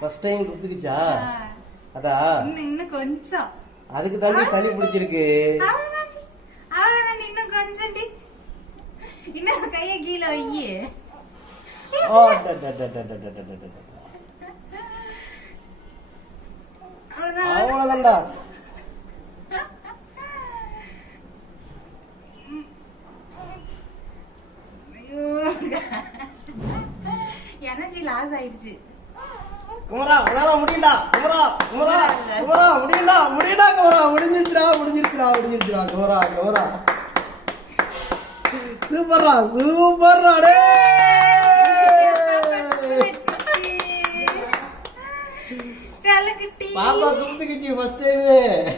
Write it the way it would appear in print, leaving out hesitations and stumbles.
first time குத்துக்குச்சா அதா இன்னும் கொஞ்சம் அதுக்கு தாண்டி சளி பிடிச்சிருக்கு அவ்வளவுதான் இன்னும் கொஞ்சம் இன்னும் கைய கீழே வையே அவ்வளவுதான்டா எனர்ஜி லாஸ் ஆயிடுச்சு குமரா உன்னால முடியும்டா குமரா குமரா குமரா முடியும்டா முடியும்டா குமரா முடிஞ்சிருச்சுடா குமரா குமரா சூப்பர்ரா சூப்பர்ரா டே चल किट्टी पापा तुम तो किसी फर्स्ट टाइम है